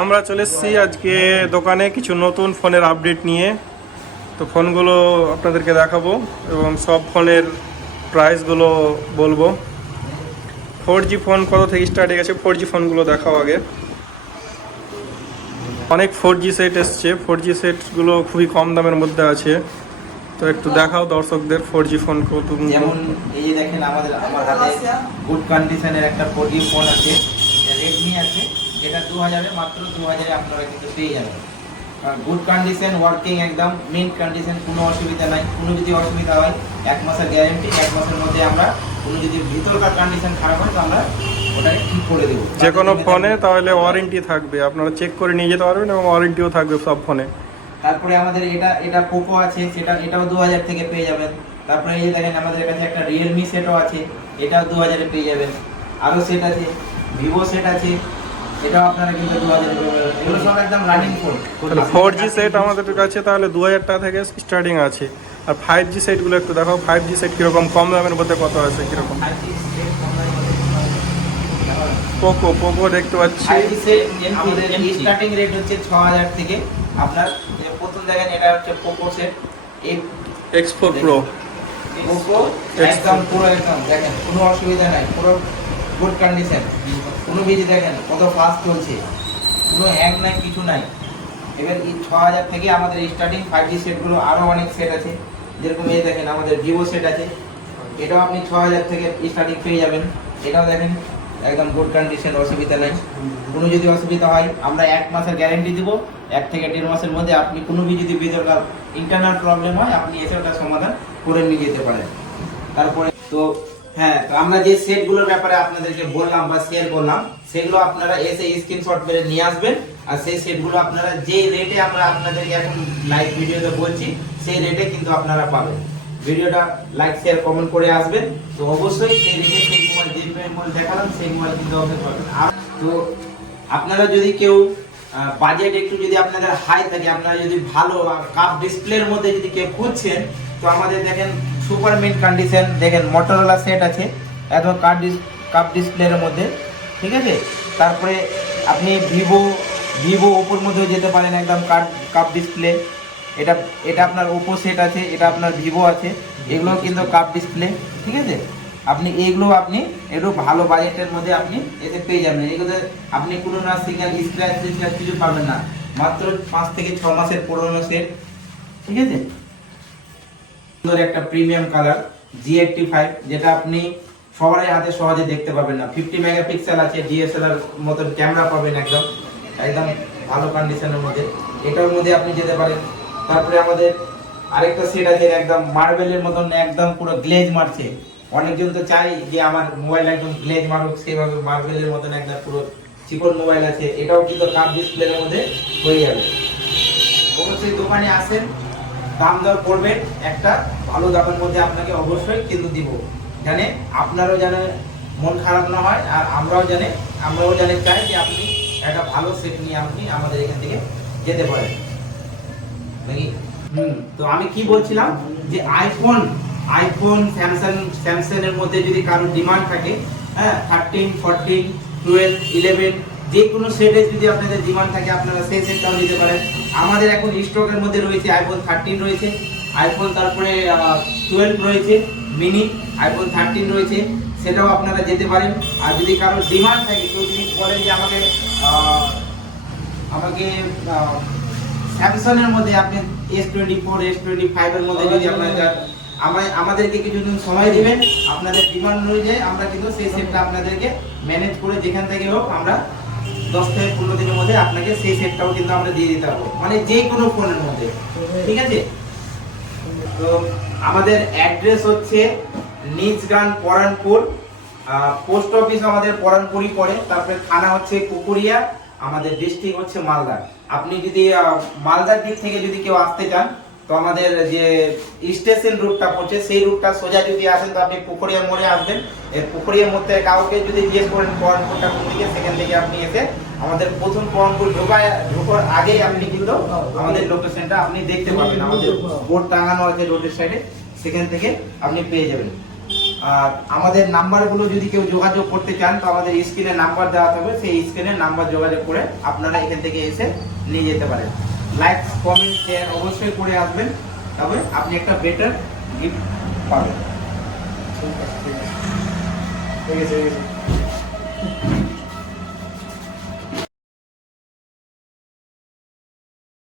আমরা চলে এসেছি আজকে দোকানে কিছু নতুন ফোনের আপডেট নিয়ে। তো ফোনগুলো আপনাদেরকে দেখাবো এবং সব ফোনের প্রাইসগুলো বলবো। 4G ফোন কত থেকে স্টার্টিং আছে, 4G ফোনগুলো দেখাও আগে। অনেক 4G সেট এসছে, 4G সেটগুলো খুবই কম দামের মধ্যে আছে। তো একটু দেখাও দর্শকদের 4G ফোন কত। যেমন এই যে দেখেন আমার হাতে গুড কন্ডিশনের একটা 4G ফোন আছে, রেডমি আছে, যেটা 2000 মাত্র 2000 আপনারা কিন্তু পেয়ে যাবেন। গুড কন্ডিশন, ওয়ার্কিং, একদম মিন্ট কন্ডিশন, কোনো অসুবিধা নাই। কোনো যদি অসুবিধা হয় 1 মাসের গ্যারেন্টি, 1 মাসের মধ্যে আমরা কোনো যদি ভিতরকার কন্ডিশন খারাপ হয় তো আমরা ওটাকে ঠিক করে দেবো যে কোনো ফোনে। তাহলে ওয়ারেন্টি থাকবে, আপনারা চেক করে নিয়ে যেতে পারবেন এবং ওয়ারেন্টিও থাকবে সব ফোনে। তারপরে আমাদের এটা পোকো আছে, এটাও 2000 থেকে পেয়ে যাবেন। তারপরে এই যে দেখেন আমাদের কাছে একটা রিয়েলমি সেটও আছে, এটাও 2000 পেয়ে যাবেন। আরও সেট আছে, ভিভো সেট আছে, এটাও আপনারা কিন্তু 2000 পেয়ে যাবেন। এগুলো সব একদম রানিং ফোন। 4G সেট আমাদের কাছে তাহলে 2000 টাকা থেকে স্টার্টিং আছে। আর 5G সেটগুলো একটু দেখাও, 5G সেট কীরকম, কম দামের মধ্যে কত আছে কীরকম? পোকো দেখতে পাচ্ছি আমাদের স্টার্টিং রেট হচ্ছে 6000 থেকে। আপনার প্রথম দেখেন এটা হচ্ছে Poco set X4 Pro। Poco একদম পুরো একদম দেখেন কোনো অসুবিধা নাই, পুরো গুড কন্ডিশন। কোনো কিছু দেখেন কত ফাস্ট চলছে, কোনো হ্যাং নাই, কিছু নাই। এবার এই 6000 থেকে আমাদের স্টার্টিং 5G সেটগুলো আরও অনেক সেট আছে। যেরকম এই দেখেন আমাদের ভিভো সেট আছে, এটাও আপনি 6000 থেকে স্টার্টিং পেয়ে যাবেন। এটাও দেখেন একদম গুড কন্ডিশন, অসুবিধা নাই। কোনো যদি অসুবিধা হয় আমরা 1 মাসের গ্যারেন্টি দেবো। 1 থেকে 1.5 মাসের মধ্যে আপনি কোনো যদি ভিতরকার ইন্টারনাল প্রবলেম হয় আপনি এসে ওটা সমাধান করে নিয়ে যেতে পারেন। তারপরে তো হ্যাঁ, তো আমরা যে সেটগুলোর ব্যাপারে আপনাদেরকে বললাম বা শেয়ার করলাম, সেগুলো আপনারা এসে স্ক্রিনশট করে নিয়ে আসবেন। আর সেই সেটগুলো আপনারা যে রেটে আমরা আপনাদেরকে এখন লাইভ ভিডিওতে বলছি সেই রেটে কিন্তু আপনারা পাবেন। ভিডিওটা লাইক, শেয়ার, কমেন্ট করে আসবেন। তো অবশ্যই সেই রেটে সেই মোবাইল যে মোবাইল দেখালাম সেই মোবাইল কিন্তু পাবেন। তো আপনারা যদি কেউ বাজেট একটু যদি আপনাদের হাই থাকে, আপনারা যদি ভালো কাপ ডিসপ্লের মধ্যে যদি কেউ খুঁজছেন, তো আমাদের দেখেন সুপার মিন্ট কন্ডিশন, দেখেন মোটরোলা সেট আছে একদম কাপ ডিসপ্লের মধ্যে, ঠিক আছে। তারপরে আপনি ভিভো ওপোর মধ্যেও যেতে পারেন, একদম কাপ ডিসপ্লে। এটা আপনার ওপো সেট আছে, এটা আপনার ভিভো আছে, এগুলো কিন্তু কাপ ডিসপ্লে, ঠিক আছে। আপনি এইগুলো আপনি একটু ভালো বাজেটের মধ্যে আপনি এতে পেয়ে যাবেন। এগুলোতে আপনি কোনো না সিঙ্গেল স্ক্র্যাচ কিছু পাবেন না, মাত্র 5 থেকে 6 মাসের পুরনো সেট, ঠিক আছে। সুন্দর একটা প্রিমিয়াম কালার G85, যেটা আপনি সবার হাতে সহজে দেখতে পাবেন না। 50 মেগাপিক্সেল আছে, ডিএসএলআর মতন ক্যামেরা পাবেন, একদম একদম ভালো কন্ডিশনের মধ্যে। এটার মধ্যে আপনি যেতে পারেন। তারপরে আমাদের আরেকটা সেট আছে একদম মার্বেলের মতন, একদম পুরো গ্লেজ মারছে। অনেকজন তো চাই যে আমার মোবাইল একদম গ্লেজ মারুক, সেভাবে মার্বেলের মতন একদম পুরো চিকন মোবাইল আছে, এটাও কিন্তু কাপ ডিসপ্লের মধ্যে হয়ে যাবে। অবশ্যই দোকানে আসেন, দাম দর করবেন, একটা ভালো দামের মধ্যে আপনাকে অবশ্যই কিন্তু দিব, জানে আপনারও যেন মন খারাপ না হয়। আর আমরাও জানে চাই যে আপনি একটা ভালো সেট নিয়ে আপনি আমাদের এখান থেকে যেতে পারেন নাকি। তো আমি কি বলছিলাম যে আইফোন স্যামসাং এর মধ্যে যদি কারোর ডিমান্ড থাকে, হ্যাঁ 13, 14, 12, 11 যে কোনো সেটে যদি আপনাদের ডিমান্ড থাকে আপনারা সেই সেটটাও নিতে পারেন। আমাদের এখন স্টকের মধ্যে রয়েছে আইফোন 13 রয়েছে, আইফোন তারপরে 12 রয়েছে মিনি, আইফোন 13 রয়েছে, সেটাও আপনারা যেতে পারেন। আর যদি কারোর ডিমান্ড থাকে, কেউ যদি বলেন যে আমাকে স্যামসাং এর মধ্যে আপনি S24, S25 এর মধ্যে যদি আপনারা আমাদেরকে কিছুদিন সময় দিবেন, আপনাদের ডিমান্ড অনুযায়ী আমরা কিন্তু সেই সেটটা আপনাদেরকে ম্যানেজ করে যেখান থেকে হোক আমরা 10 থেকে 15 দিনের মধ্যে আপনাকে সেই সেটটাও কিন্তু আমরা দিয়ে দিতে পারবো, মানে যে কোনো ফোনের মধ্যে, ঠিক আছে। তো আমাদের অ্যাড্রেস হচ্ছে নিজগান, পরানপুর। পোস্ট অফিস আমাদের পরানপুরই পড়ে, তারপরে থানা হচ্ছে পুকুরিয়া, আমাদের ডিস্ট্রিক্ট হচ্ছে মালদা। আপনি যদি মালদার দিক থেকে যদি কেউ আসতে চান, তো আমাদের যে স্টেশন রুটটা পড়ছে সেই রুটটা সোজা যদি আসেন তো আপনি পুকুরিয়া মোড়ে আসবেন। এই পুকুরিয়া মোড় থেকে কাউকে যদি জিজ্ঞেস করেন পরানপুরটা কোন দিকে, সেখান থেকে আপনি এসে আমাদের প্রথম পরানপুর ঢোকার আগেই আপনি কিন্তু আমাদের লোকেশনটা আপনি দেখতে পাবেন। আমাদের বোর্ড টাঙানো আছে রোডের সাইডে, সেখান থেকে আপনি পেয়ে যাবেন। আর আমাদের নাম্বারগুলো যদি কেউ যোগাযোগ করতে চান তো আমাদের স্ক্রিনে নাম্বার দেওয়া থাকবে, সেই স্ক্রিনে নাম্বার যোগাযোগ করে আপনারা এখান থেকে এসে নিয়ে যেতে পারেন। লাইক কমেন্ট শেয়ার অবশ্যই করে আসবেন, তবে আপনি একটা বেটার গিফট পাবেন। ঠিক আছে, ঠিক আছে, ঠিক আছে, ঠিক আছে।